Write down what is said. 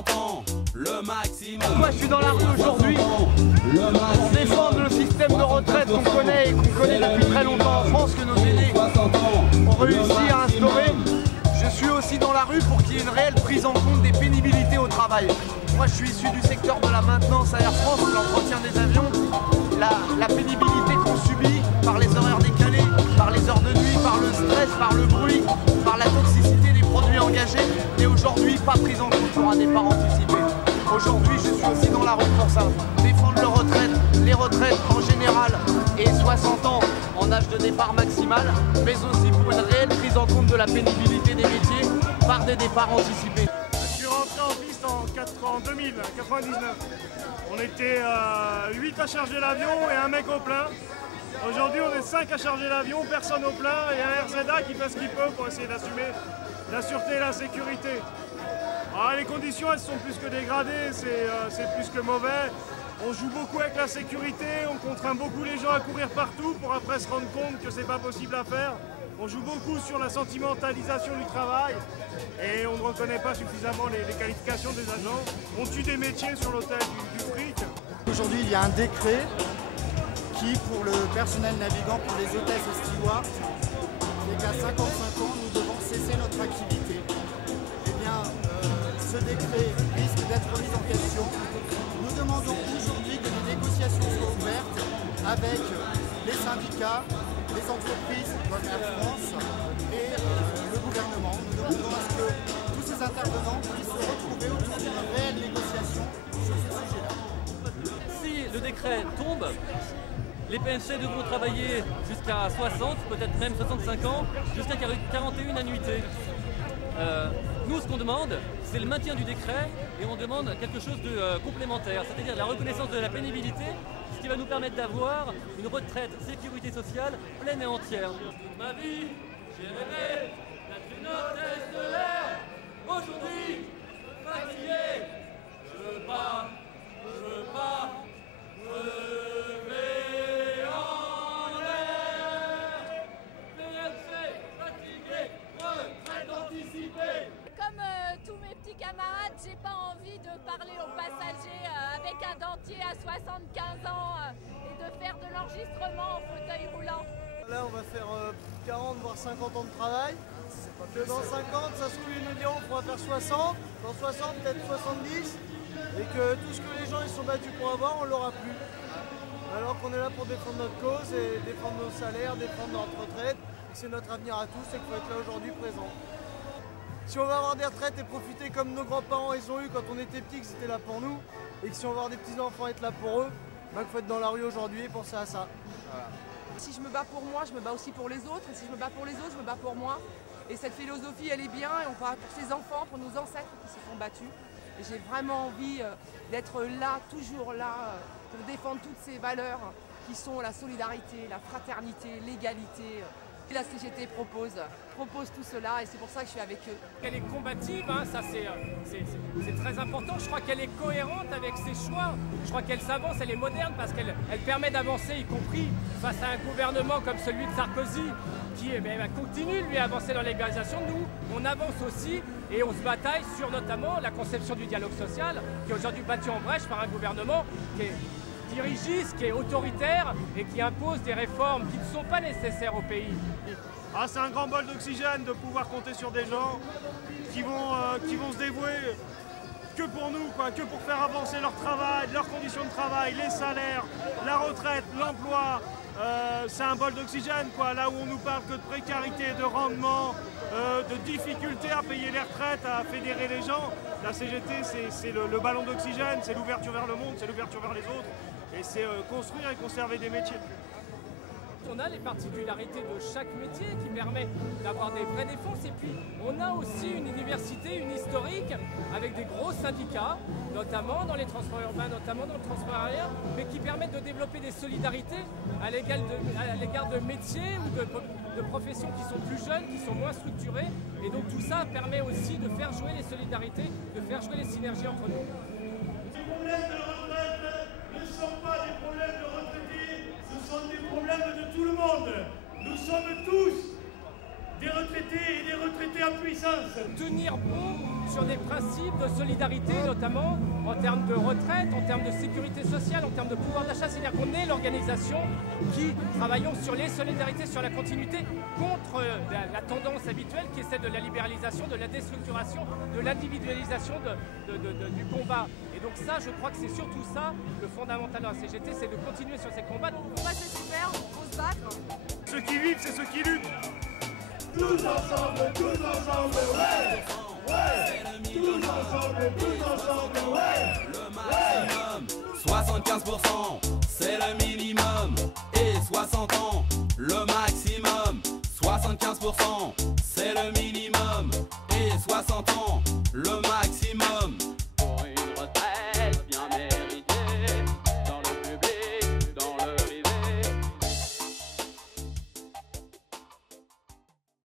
60 ans, le maximum. Moi je suis dans la rue aujourd'hui pour défendre le système de retraite qu'on connaît et qu'on connaît depuis très longtemps en France, que nos aînés ont réussi à instaurer. Je suis aussi dans la rue pour qu'il y ait une réelle prise en compte des pénibilités au travail. Moi je suis issu du secteur de la maintenance à Air France, de l'entretien des avions. La pénibilité qu'on subit par les horaires décalés, par les heures de nuit, par le stress, par le bruit, par la toxicité des produits engagés n'est aujourd'hui pas prise en compte pour un départ anticipé. Aujourd'hui je suis aussi dans la rue pour ça. Défendre les retraites en général et 60 ans en âge de départ maximal, mais aussi pour une réelle prise en compte de la pénibilité des métiers par des départs anticipés. Je suis rentré en piste en 2000, 99. On était 8 à charger l'avion et un mec au plein. Aujourd'hui on est 5 à charger l'avion, personne au plein et un RZA qui fait ce qu'il peut pour essayer d'assumer la sûreté et la sécurité. Alors, les conditions elles sont plus que dégradées, c'est plus que mauvais. On joue beaucoup avec la sécurité, on contraint beaucoup les gens à courir partout pour après se rendre compte que c'est pas possible à faire. On joue beaucoup sur la sentimentalisation du travail et on ne reconnaît pas suffisamment les qualifications des agents. On tue des métiers sur l'autel du fric. Aujourd'hui, il y a un décret qui, pour le personnel navigant, pour les hôtesses et stewards, c'est qu'à 55 ans, nous devons cesser notre activité. Eh bien, ce décret risque d'être remis en question. Nous demandons aujourd'hui que des négociations soient ouvertes avec les syndicats, les entreprises comme Air France et le gouvernement. Nous demandons à ce que tous ces intervenants puissent se retrouver autour d'une réelle négociation sur ce sujet-là. Si le décret tombe, les PNC devront travailler jusqu'à 60, peut-être même 65 ans, jusqu'à 41 annuités. Nous, ce qu'on demande, c'est le maintien du décret et on demande quelque chose de complémentaire, c'est-à-dire la reconnaissance de la pénibilité, ce qui va nous permettre d'avoir une retraite sécurité sociale pleine et entière. Toute ma vie, j'ai rêvé d'être une hôtesse de l'air. Aujourd'hui, fatigué, je veux pas crever en l'air. PNC, fatigué, retraite anticipée. Comme tous mes petits camarades, j'ai pas envie de parler aux passagers avec un dentier à 75 ans et de faire de l'enregistrement en fauteuil roulant. Là on va faire 40 voire 50 ans de travail. Que dans 50, ça se trouve ils nous diront qu'on va faire 60, dans 60 peut-être 70, et que tout ce que les gens ils sont battus pour avoir, on l'aura plus. Alors qu'on est là pour défendre notre cause et défendre nos salaires, défendre notre retraite, et c'est notre avenir à tous et qu'il faut être là aujourd'hui présent. Si on va avoir des retraites et profiter comme nos grands-parents ils ont eu quand on était petits, qu'ils étaient là pour nous, et que si on va avoir des petits-enfants être là pour eux, il faut être dans la rue aujourd'hui et penser à ça. Voilà. Si je me bats pour moi, je me bats aussi pour les autres, et si je me bats pour les autres, je me bats pour moi. Et cette philosophie, elle est bien, et on parle pour ses enfants, pour nos ancêtres qui se sont battus. Et j'ai vraiment envie d'être là, toujours là, pour défendre toutes ces valeurs qui sont la solidarité, la fraternité, l'égalité. Et la CGT propose tout cela et c'est pour ça que je suis avec eux. Elle est combative, hein, ça c'est très important. Je crois qu'elle est cohérente avec ses choix. Je crois qu'elle s'avance, elle est moderne parce qu'elle permet d'avancer, y compris face à un gouvernement comme celui de Sarkozy qui continue lui à avancer dans l'égalisation. Nous, on avance aussi et on se bataille sur notamment la conception du dialogue social qui est aujourd'hui battu en brèche par un gouvernement qui est dirigiste, qui est autoritaire et qui impose des réformes qui ne sont pas nécessaires au pays. Ah, c'est un grand bol d'oxygène de pouvoir compter sur des gens qui vont se dévouer que pour nous, que pour faire avancer leur travail, leurs conditions de travail, les salaires, la retraite, l'emploi. C'est un bol d'oxygène, là où on nous parle que de précarité, de rendement, de difficulté à payer les retraites, à fédérer les gens. La CGT, c'est le ballon d'oxygène, c'est l'ouverture vers le monde, c'est l'ouverture vers les autres, et c'est construire et conserver des métiers. On a les particularités de chaque métier qui permet d'avoir des vraies défenses et puis on a aussi une université, une historique avec des gros syndicats, notamment dans les transports urbains, notamment dans le transport aérien, mais qui permettent de développer des solidarités à l'égard de métiers ou de professions qui sont plus jeunes, qui sont moins structurées et donc tout ça permet aussi de faire jouer les solidarités, de faire jouer les synergies entre nous. Les problèmes de retraite ne sont pas des problèmes de retraités, ce sont des problèmes de tout le monde. Nous sommes tous des retraités et des retraités en puissance. tenir bon sur des principes de solidarité, notamment en termes de retraite, en termes de sécurité sociale, en termes de pouvoir d'achat. C'est-à-dire qu'on est l'organisation qui travaillons sur les solidarités, sur la continuité, contre la tendance habituelle qui est celle de la libéralisation, de la déstructuration, de l'individualisation du combat. Et donc ça, je crois que c'est surtout ça, le fondamental de la CGT, c'est de continuer sur ces combats. Le combat c'est super, il faut se battre. Ceux qui vivent, c'est ceux qui luttent. Tous ensemble, ouais. Ouais. Tous ensemble, ouais. Le maximum, 75%, c'est le minimum.